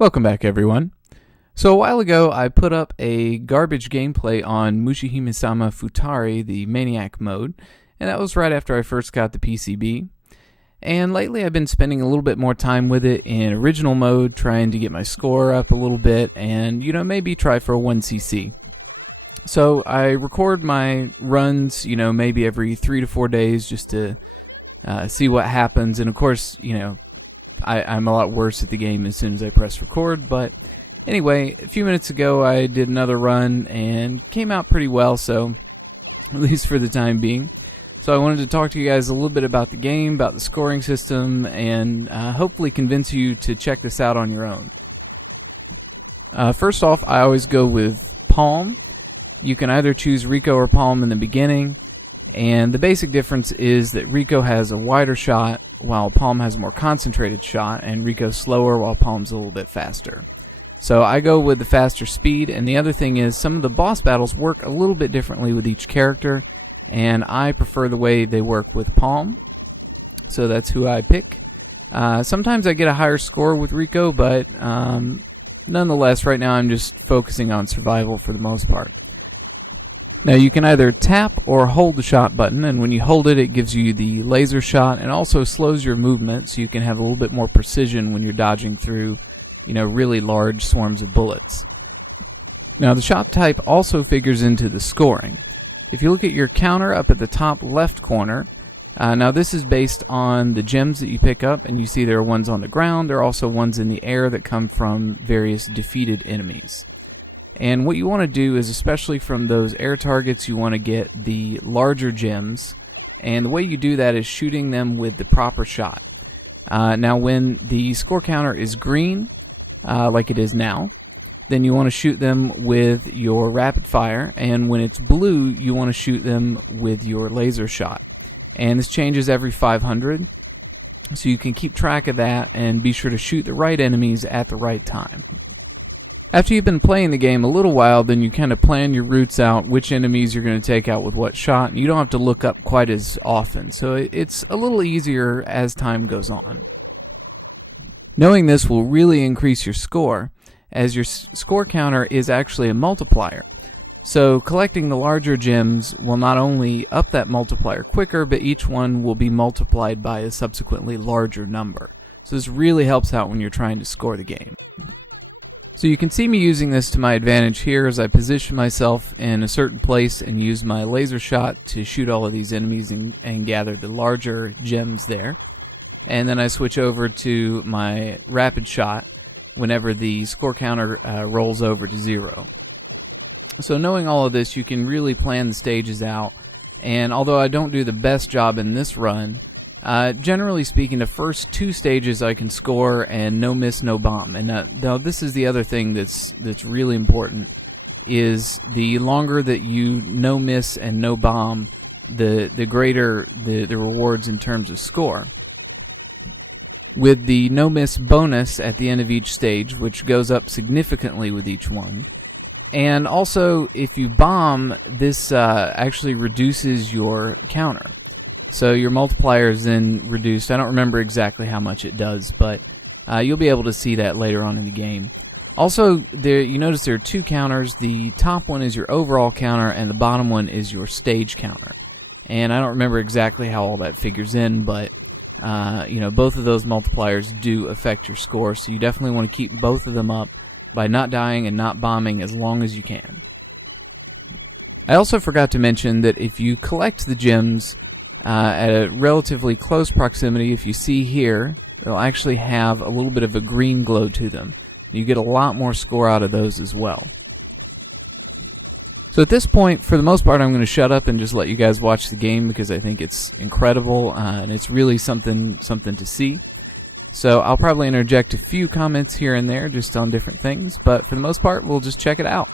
Welcome back, everyone. So a while ago, I put up a garbage gameplay on Mushihimesama Futari, the Maniac mode, and that was right after I first got the PCB. And lately I've been spending a little bit more time with it in original mode, trying to get my score up a little bit, and, maybe try for a 1cc. So I record my runs, maybe every 3 to 4 days just to see what happens, and of course, I'm a lot worse at the game as soon as I press record, but anyway, a few minutes ago I did another run and came out pretty well, so at least for the time being. So I wanted to talk to you guys a little bit about the game, about the scoring system, and hopefully convince you to check this out on your own. First off, I always go with Palm. You can either choose Rico or Palm in the beginning, and the basic difference is that Rico has a wider shot, while Palm has a more concentrated shot, and Rico's slower while Palm's a little bit faster. So I go with the faster speed, and the other thing is some of the boss battles work a little bit differently with each character, and I prefer the way they work with Palm, so that's who I pick. Sometimes I get a higher score with Rico, but nonetheless, right now I'm just focusing on survival for the most part. Now you can either tap or hold the shot button, and when you hold it, it gives you the laser shot and also slows your movement so you can have a little bit more precision when you're dodging through, really large swarms of bullets. Now the shot type also figures into the scoring. If you look at your counter up at the top left corner, now this is based on the gems that you pick up, and you see there are ones on the ground, there are also ones in the air that come from various defeated enemies. And what you want to do is, especially from those air targets, you want to get the larger gems, and the way you do that is shooting them with the proper shot. Now when the score counter is green, like it is now, then you want to shoot them with your rapid fire, and when it's blue, you want to shoot them with your laser shot. And this changes every 500, so you can keep track of that and be sure to shoot the right enemies at the right time. After you've been playing the game a little while, then you kind of plan your routes out, which enemies you're going to take out with what shot, and you don't have to look up quite as often, so it's a little easier as time goes on. Knowing this will really increase your score, as your score counter is actually a multiplier. So collecting the larger gems will not only up that multiplier quicker, but each one will be multiplied by a subsequently larger number. So this really helps out when you're trying to score the game. So you can see me using this to my advantage here as I position myself in a certain place and use my laser shot to shoot all of these enemies and gather the larger gems there. And then I switch over to my rapid shot whenever the score counter rolls over to 0. So knowing all of this, you can really plan the stages out, and although I don't do the best job in this run, generally speaking, the first 2 stages I can score and no miss, no bomb. And now this is the other thing that's really important, is the longer that you no miss and no bomb, the greater the rewards in terms of score. With the no miss bonus at the end of each stage, which goes up significantly with each one. And also, if you bomb, this actually reduces your counter. So your multiplier is then reduced. I don't remember exactly how much it does, but you'll be able to see that later on in the game. Also, you notice there are 2 counters. The top one is your overall counter, and the bottom one is your stage counter. And I don't remember exactly how all that figures in, but both of those multipliers do affect your score, so you definitely want to keep both of them up by not dying and not bombing as long as you can. I also forgot to mention that if you collect the gems at a relatively close proximity, if you see here, they'll actually have a little bit of a green glow to them. You get a lot more score out of those as well. So at this point, for the most part, I'm going to shut up and just let you guys watch the game because I think it's incredible. It's really something to see. So I'll probably interject a few comments here and there just on different things, but for the most part, we'll just check it out.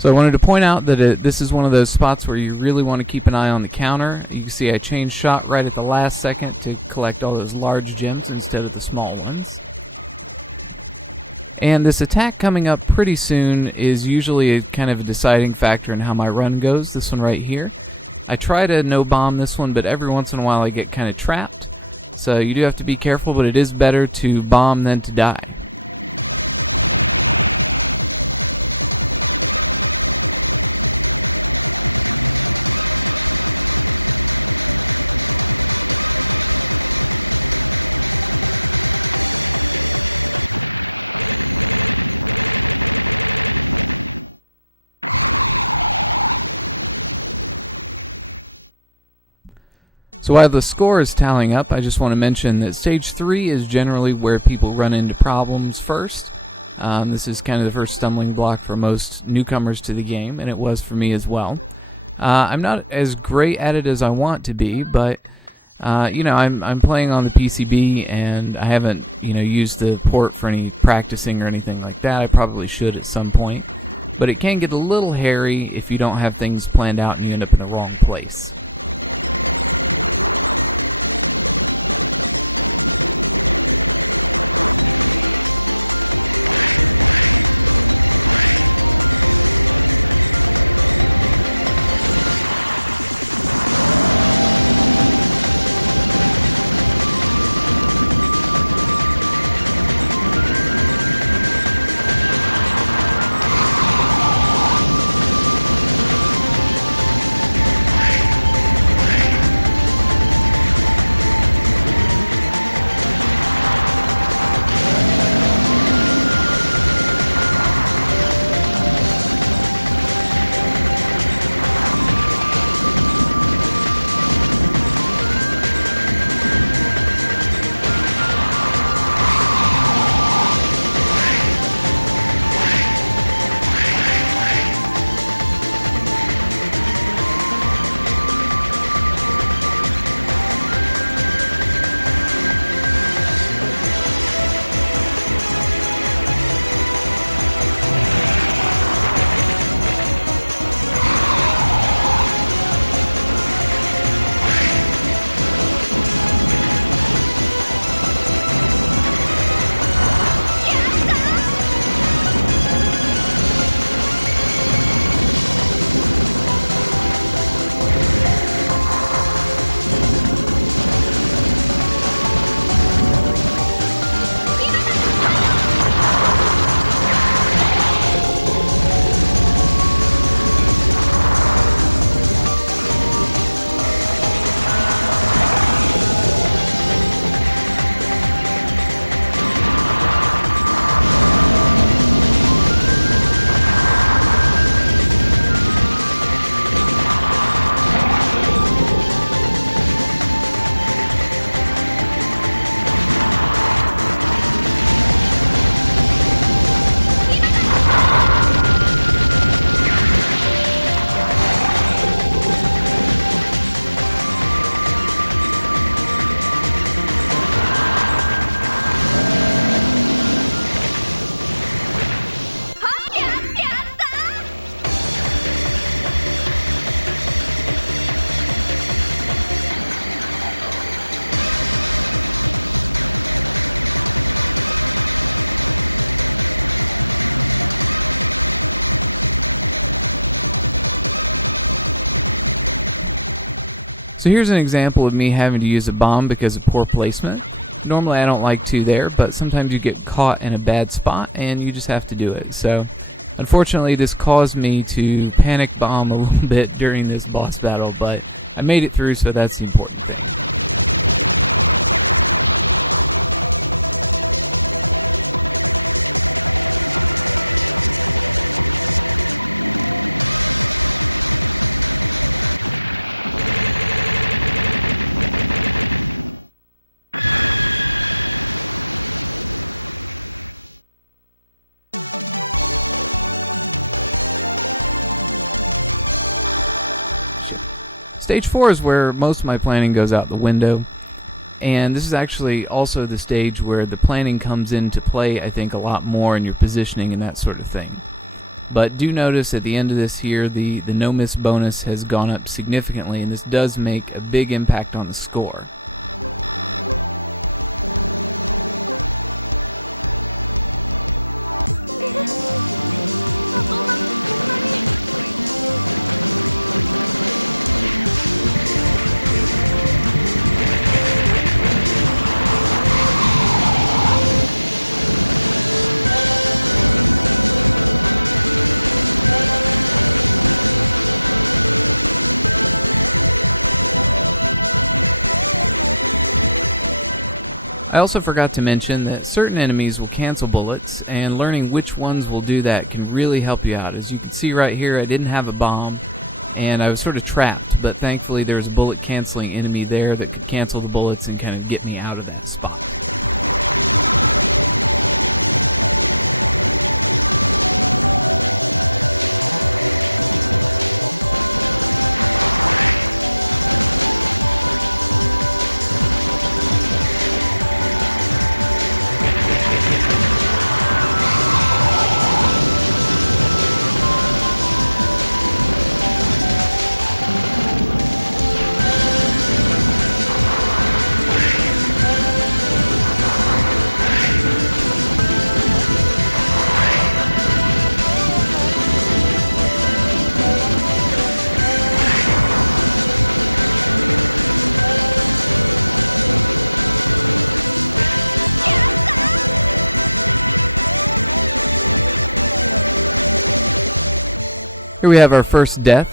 So I wanted to point out that this is one of those spots where you really want to keep an eye on the counter. You can see I changed shot right at the last second to collect all those large gems instead of the small ones. And this attack coming up pretty soon is usually kind of a deciding factor in how my run goes, this one right here. I try to no bomb this one, but every once in a while I get kind of trapped. So you do have to be careful, but it is better to bomb than to die. So while the score is tallying up, I just want to mention that Stage 3 is generally where people run into problems first. This is kind of the first stumbling block for most newcomers to the game, and it was for me as well. I'm not as great at it as I want to be, but I'm playing on the PCB, and I haven't used the port for any practicing or anything like that. I probably should at some point, but it can get a little hairy if you don't have things planned out and you end up in the wrong place. So here's an example of me having to use a bomb because of poor placement. Normally I don't like to there, but sometimes you get caught in a bad spot and you just have to do it. So unfortunately this caused me to panic bomb a little bit during this boss battle, but I made it through, so that's the important thing. Stage 4 is where most of my planning goes out the window, and this is actually also the stage where the planning comes into play, I think, a lot more in your positioning and that sort of thing. But do notice at the end of this here, the no-miss bonus has gone up significantly, and this does make a big impact on the score. I also forgot to mention that certain enemies will cancel bullets, and learning which ones will do that can really help you out. As you can see right here, I didn't have a bomb, and I was sort of trapped, but thankfully there was a bullet canceling enemy there that could cancel the bullets and kind of get me out of that spot. Here we have our first death,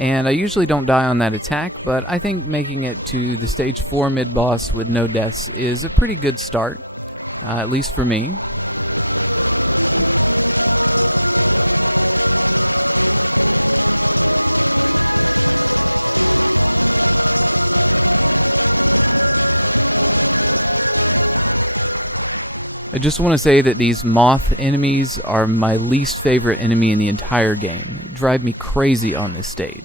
and I usually don't die on that attack, but I think making it to the stage 4 mid-boss with no deaths is a pretty good start, at least for me. I just want to say that these moth enemies are my least favorite enemy in the entire game. They drive me crazy on this stage.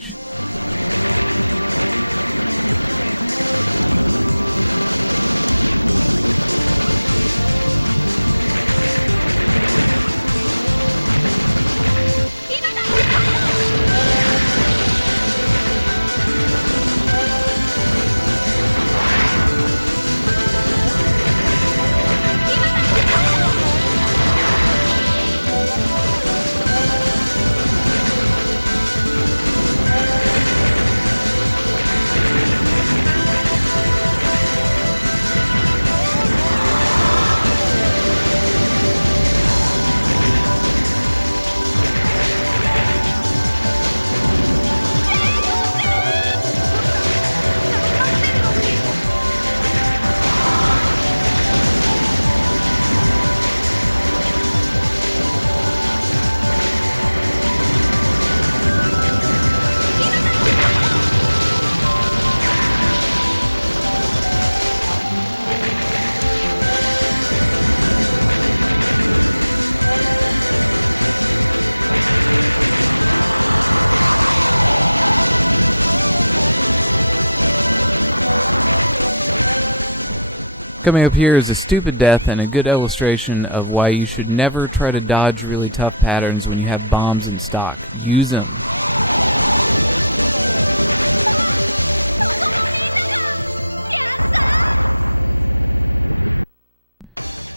Coming up here is a stupid death and a good illustration of why you should never try to dodge really tough patterns when you have bombs in stock. Use them.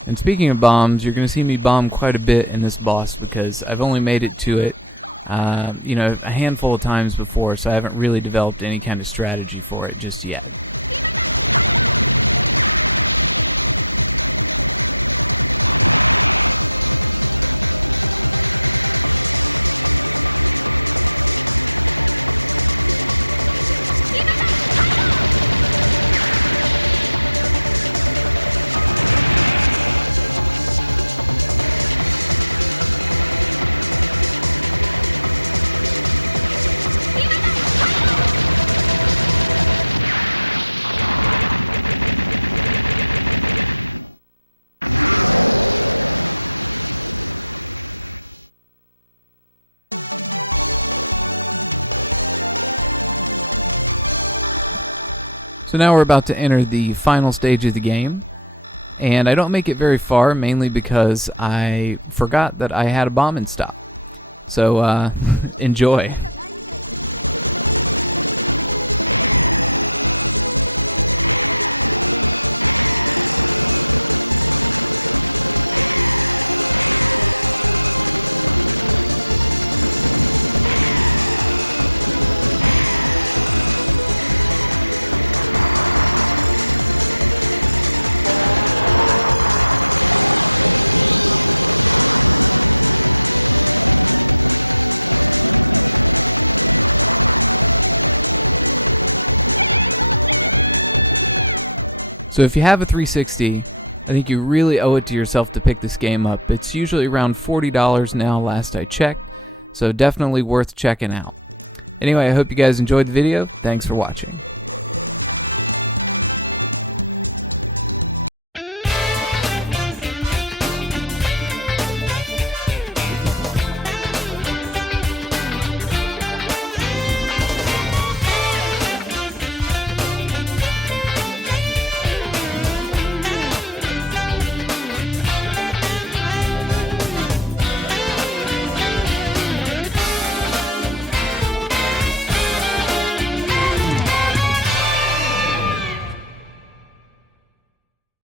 And speaking of bombs, you're going to see me bomb quite a bit in this boss because I've only made it to it a handful of times before, so I haven't really developed any kind of strategy for it just yet. So now we're about to enter the final stage of the game, and I don't make it very far, mainly because I forgot that I had a bomb in stock. So enjoy. So if you have a 360, I think you really owe it to yourself to pick this game up. It's usually around $40 now, last I checked, so definitely worth checking out. Anyway, I hope you guys enjoyed the video. Thanks for watching.